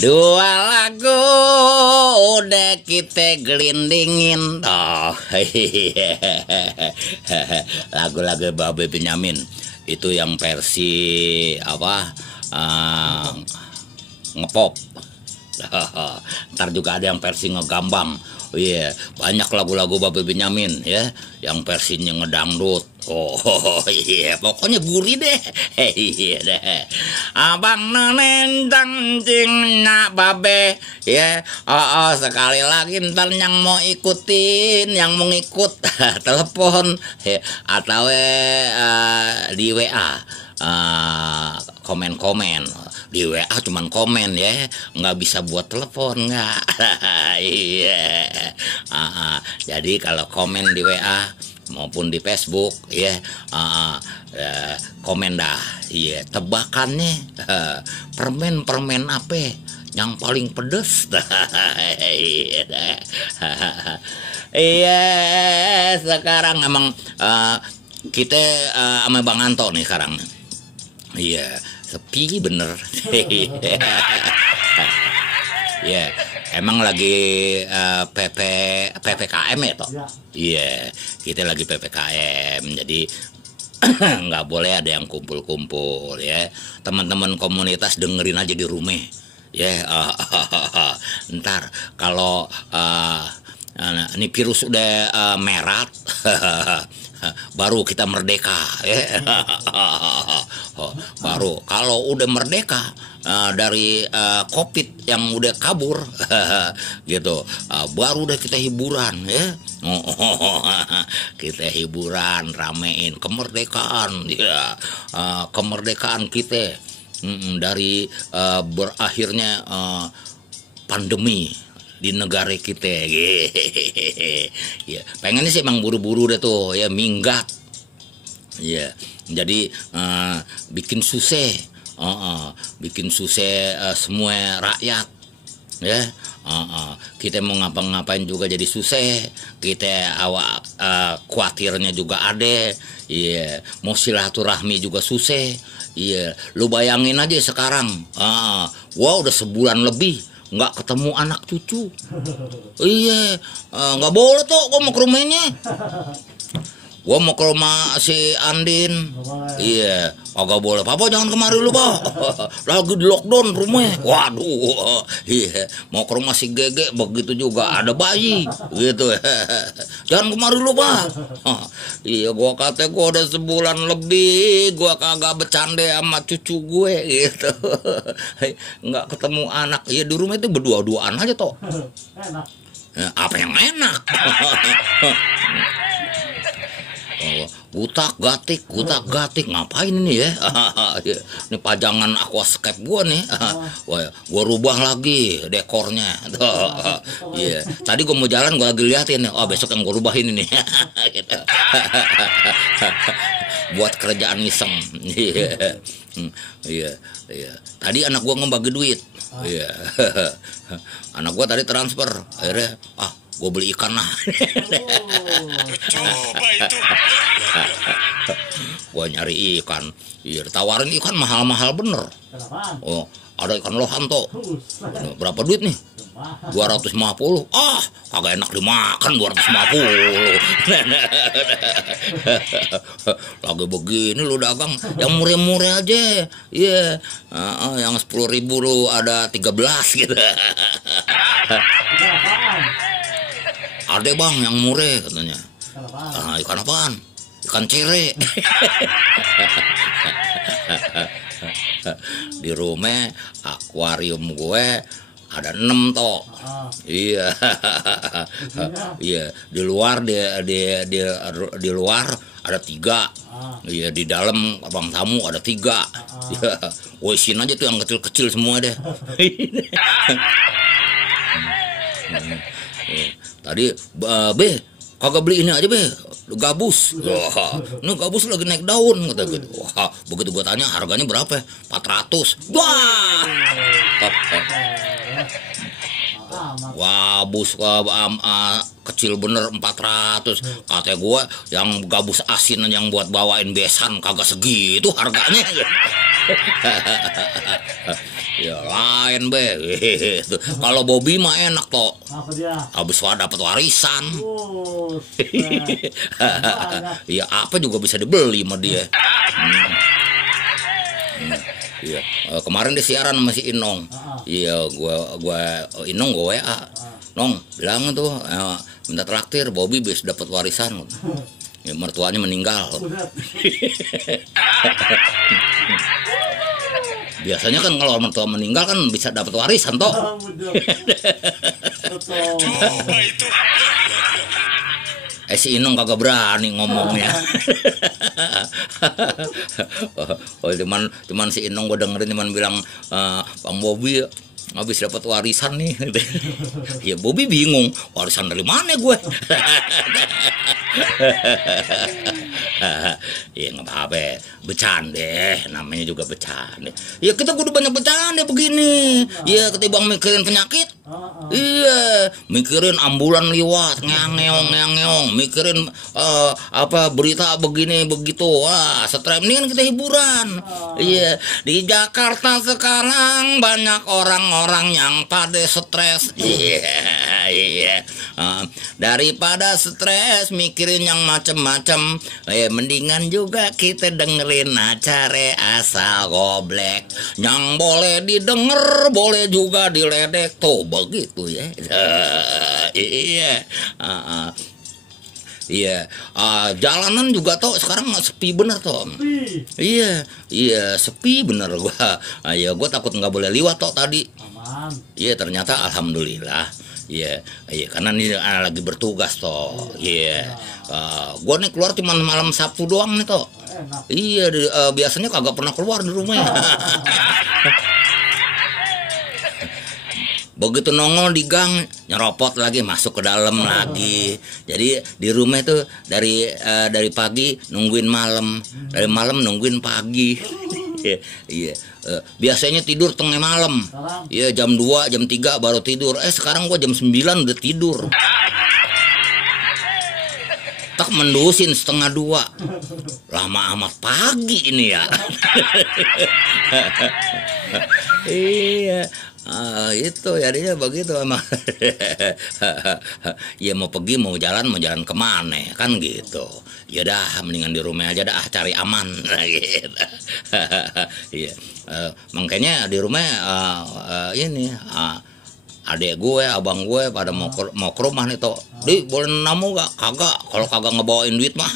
Dua lagu udah kita gelindingin. Oh, lagu-lagu Babe Benyamin itu yang versi apa? Ngepop. Ntar juga ada yang versi ngegambang. Oh iya, banyak lagu-lagu Babe Benyamin ya, yang versinya ngedangdut. Oh iya, pokoknya gurih deh. Iya deh. Abang nenendang cing nak babe ya. Oh, sekali lagi ntar yang mau ikutin, yang mau ngikut telepon atau di WA. Komen-komen di WA cuman komen ya, nggak bisa buat telepon nggak. Iya. Jadi kalau komen di WA maupun di Facebook ya, komen dah. Iya, tebakannya permen apa yang paling pedes. Iya, sekarang emang kita sama Bang Anto nih sekarang. Iya, sepi bener. Ya, emang lagi PPKM ya toh? Iya, kita lagi PPKM, jadi nggak boleh ada yang kumpul-kumpul ya. Teman-teman komunitas dengerin aja di rumah. Ya, ntar kalau ini virus udah merat, baru kita merdeka ya. Baru kalau udah merdeka dari COVID yang udah kabur gitu, baru udah kita hiburan ya. Kita hiburan, ramein kemerdekaan ya, kemerdekaan kita dari berakhirnya pandemi di negara kita. Ya, pengennya sih emang buru-buru deh tuh ya, minggat ya. Jadi bikin susah, bikin susah semua rakyat ya. Kita mau ngapa-ngapain juga jadi susah, kita khawatirnya juga ada. Iya, mau silaturahmi juga susah. Iya, lu bayangin aja sekarang, gua udah sebulan lebih nggak ketemu anak cucu. Iya, nggak boleh tuh, gua mau ke rumahnya. Gua mau ke rumah si Andin. Iya, kagak boleh. Papa jangan kemari lu, Pak. Lagi di lockdown rumahnya. Waduh. Iya, mau ke rumah si Gege, begitu juga ada bayi gitu. Jangan kemari lu, Pak. Iya, gua kata gua udah sebulan lebih gua kagak bercanda sama cucu gue gitu. Nggak ketemu anak. Iya, di rumah itu berdua-duaan aja toh. Apa yang enak? Gutak gatik ngapain ini ya? Ini pajangan aquascape gua nih. Gua rubah lagi dekornya. Iya. Tadi gua mau jalan, gua lagi liatin. Oh, besok yang gua rubahin ini. Gitu. Buat kerjaan iseng. Iya. Iya. Tadi anak gua ngebagi duit. Iya. Anak gua tadi transfer. Akhirnya gue beli ikan lah. Coba itu. Gue nyari ikan. Iya, tawarin ikan mahal-mahal bener. Oh, ada ikan lohan tuh. Berapa duit nih? 250. Kagak enak dimakan 250. Lagi begini lu dagang yang murah-murah aja. Iya. Yang 10.000 lu ada 13 gitu. Ada bang yang murah katanya. Ikan apaan? Ikan cere. Di rumah akuarium gue ada 6 toh. Iya. Iya, di luar di luar ada 3. Iya, di dalam abang tamu ada 3. Iya, isiin aja tuh yang kecil-kecil semua deh. Tadi be kagak beli ini aja be, gabus. Wah, ini gabus lagi naik daun kata gitu. Wah, begitu gua tanya harganya berapa? 400. Wah. Gabus kecil bener 400. Kata gua yang gabus asin yang buat bawain besan kagak segitu harganya. Ya, Iya, lain be. Gitu. Kalau Bobby mah enak toh. Apa dia? Habis dapat warisan. Banyak. Iya, apa juga bisa dibeli sama dia. Iya, kemarin dia siaran sama si Inong. Iya, gua Inong gua WA. Nong, bilang tuh minta traktir, Bobby bisa dapat warisan. Ya, mertuanya meninggal. Biasanya kan kalau mertua meninggal kan bisa dapat warisan toh. Si Inong kagak berani ngomongnya. cuman si Inong gue dengerin cuman bilang Bang Bobby habis dapat warisan nih. Ya Bobby bingung, warisan dari mana gue? Ya nggak apa-apa, bercanda, namanya juga bercanda. Ya kita kudu banyak bercanda begini. Ya ketimbang mikirin penyakit. Iya, mikirin ambulan liwat, ngeong, mikirin apa berita begini begitu. Wah, stres, ini kan kita hiburan. Iya, di Jakarta sekarang banyak orang-orang yang pada stres. Iya. Daripada stres mikirin yang macem-macem, mendingan juga kita dengerin acara asal goblek. Yang boleh didengar, boleh juga diledek tuh. Begitu ya. Iya. Iya, jalanan juga tuh sekarang sepi bener tuh. Iya, sepi bener gua. Gua takut nggak boleh liwat toh tadi. Aman. Iya, ternyata alhamdulillah. Iya, karena ini lagi bertugas toh. Iya, gua nih keluar cuma malam Sabtu doang nih toh. Iya, biasanya kagak pernah keluar di rumah ya. Begitu nongol di gang, nyeropot lagi, masuk ke dalam lagi. Jadi di rumah itu dari pagi nungguin malam, dari malam nungguin pagi. Iya. Biasanya tidur tengah malam. Iya, jam 2, jam 3 baru tidur. Sekarang gua jam 9 udah tidur. Tak mendusin 1:30. Lama amat pagi ini ya. Iya. Itu jadinya begitu emang. Ya mau pergi mau jalan kemana kan gitu. Ya dah mendingan di rumah aja dah, cari aman gitu. Iya. Makanya di rumah ini adek gue, abang gue pada mau ke rumah nih toh. Di boleh namu gak? Kagak. Kalau kagak ngebawain duit mah.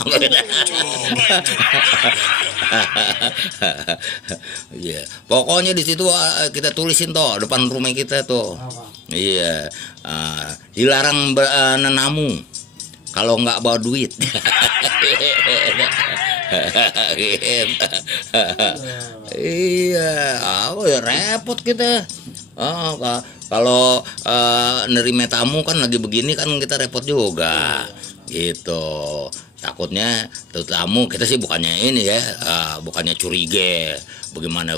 Iya. Pokoknya di situ kita tulisin toh depan rumah kita tuh. Iya. Dilarang menamu kalau nggak bawa duit. Iya. Ya repot kita. Kalau nerima tamu kan lagi begini kan kita repot juga gitu. Takutnya tuh tamu kita sih bukannya ini ya, bukannya curiga bagaimana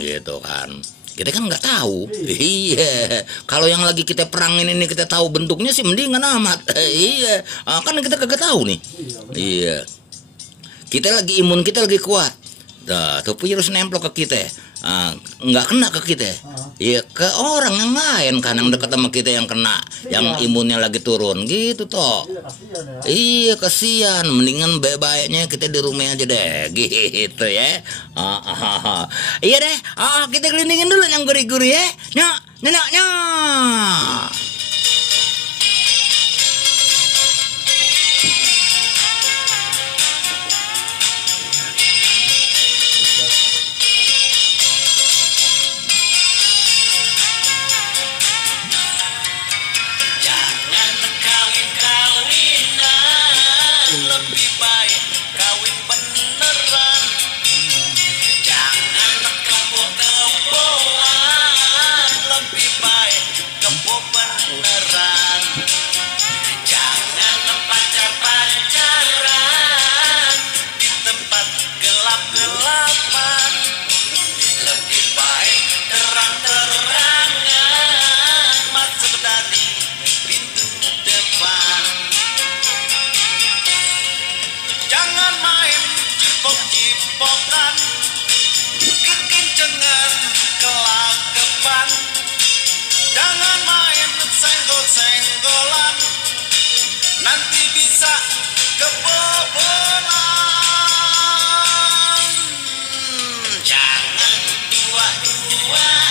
gitu kan. Kita kan nggak tahu. Iya. Kalau yang lagi kita perangin ini kita tahu bentuknya sih mendingan amat. Iya. Kan kita kagak tahu nih. Iya. Kita lagi imun kita lagi kuat. Tuh virus nempel ke kita. Nggak kena ke kita. Iya, ke orang yang lain kan yang dekat sama kita yang kena, yang imunnya lagi turun gitu toh. Iya, kasihan. Mendingan baik-baiknya kita di rumah aja deh gitu ya. Iya deh. Kita kelilingin dulu yang gurih-gurih ya. Nyak. Lebih baik kawin beneran. Jangan kebo-keboan. Lebih baik kebo beneran. Jangan pacar-pacaran di tempat gelap-gelapan. Lebih baik terang-terangan masuk dari pintu depan. senggolan nanti bisa kebobolan. Jangan dua-dua